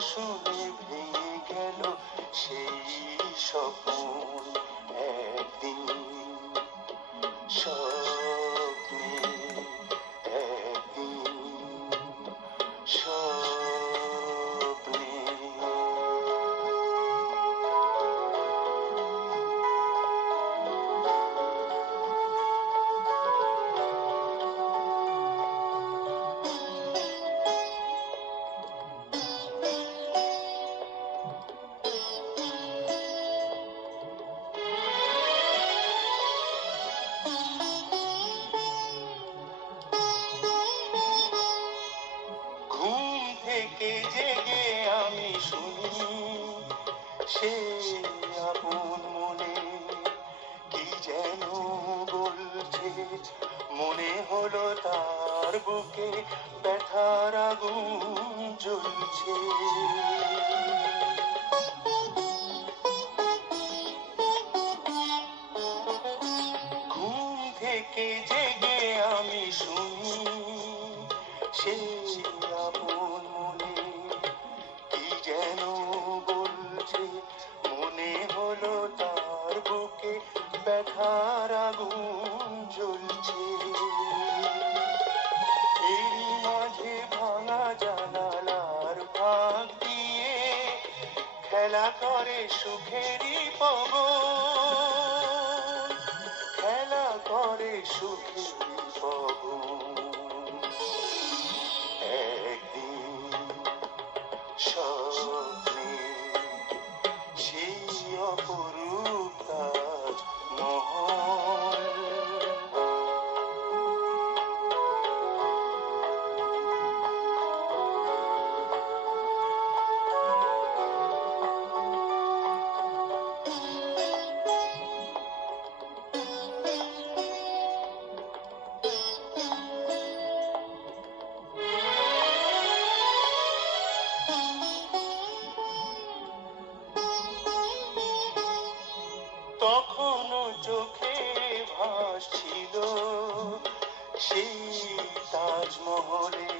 শুনে ভেঙে গেল সেই স্বপন একদিন স্বপ্নে একদিন স্বপ্নে। ঘুম থেকে জেগে আমি শুনি সে আপন মনে কি যেন বলছে, মনে হলো তার বুকে ব্যথার আগুন জ্বলছে। ঘুম থেকে জেগে আমি শুনি সে আপন মনে কি যেন বলছে, মনে হলো তার বুকে ব্যথার আগুন জ্বলছে। এরই মাঝে ভাঙা জানালার ফাঁক দিয়ে খেলা করে সুখেরই পবন, খেলা করে সুখেরই পবন। একদিন স্বপ্নে সেই অপরূপ তাজমহল। তখনও চোখে ভাসছিল সেই তাজমহলে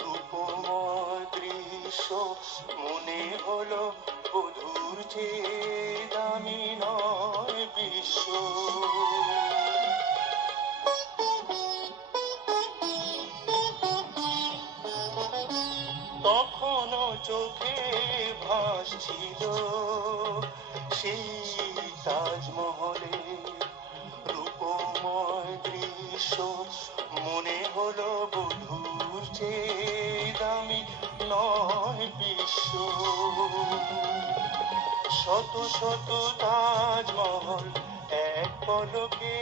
রূপময় দৃশ্য, মনে হলো বধূর চেয়ে দামি নয় বিশ্ব। তখনও চোখে ভাসছিল সেই তাজমহলে রূপময় দৃশ্য, মনে হলো বধূর চেয়ে দামি নয় বিশ্ব। শত শত তাজমহল এক পলকে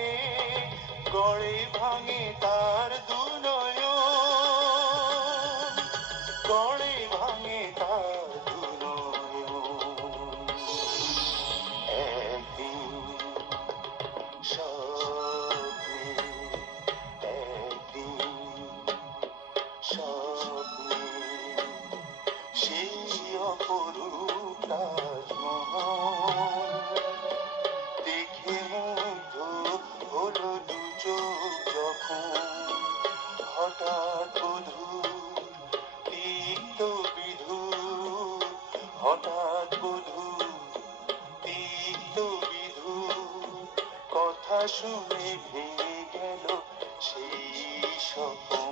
গড়ে ভাঙে তার দুনয়ন, গড়ে ভাঙে তার দুনয়ন। একদিন স্বপ্নে একদিন স্বপ্নে সেই অপরূপ তাজমহল দেখে মুগ্ধ হলো দু চোখ যখন হঠাৎ বধূর তিক্ত বিধুর, হঠাৎ বধূর তিক্ত বিধুর কথা শুনে ভেঙে গেল সেই স্বপ্ন।